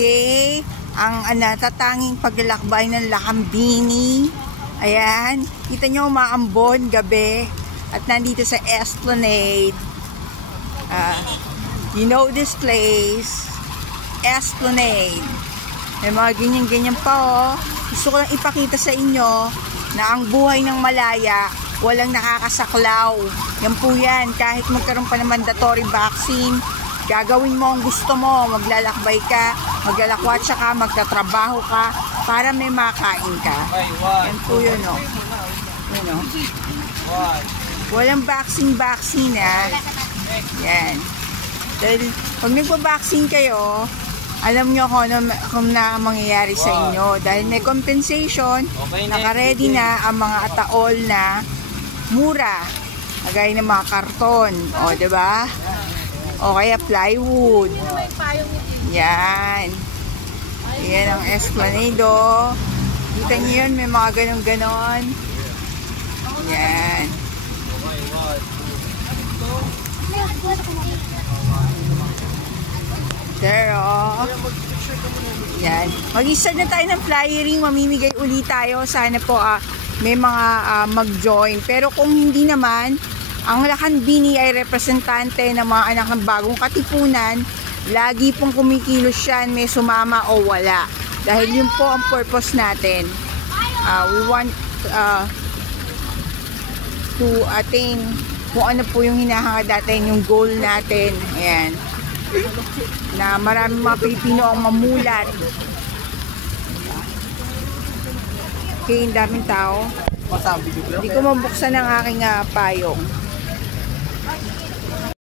Okay, ang natatanging paglalakbay ng Lakambini. Ayan, kita nyo umaambon gabi at nandito sa Esplanade. You know this place, Esplanade. May mga ganyan-ganyan pa oh. Gusto ko lang ipakita sa inyo na ang buhay ng Malaya walang nakakasaklaw. Yan po yan, kahit magkaroon pa ng mandatory vaccine, gagawin mo ang gusto mo, maglalakbay ka, maglalakwatsa ka, magtatrabaho ka, para may makain ka. Yan po yun, no? Yan, no? Walang vaccine ha. Yan. Dahil, pag nagpa-vaccine kayo, alam nyo kung na mangyayari sa inyo. Dahil may compensation, naka-ready na ang mga ataol na mura. Kagaya ng mga karton. O, diba? O kaya plywood. Yan. Yan ang Esplanade. Kita nyo yun, may mga ganon-ganon. Yan. Pero, yan. Mag-start na tayo ng flyering. Mamimigay ulit tayo. Sana po may mga mag-join. Pero kung hindi naman, ang Lakambini ay representante ng mga anak ng bagong katipunan. Lagi pong kumikilos yan, may sumama o wala. Dahil yun po ang purpose natin. We want to attain kung ano po yung hinahangad natin, yung goal natin. Ayan. Na maraming mga Pilipino ang mamulat. Okay, ang daming tao. Hindi ko mabuksan ang aking payong.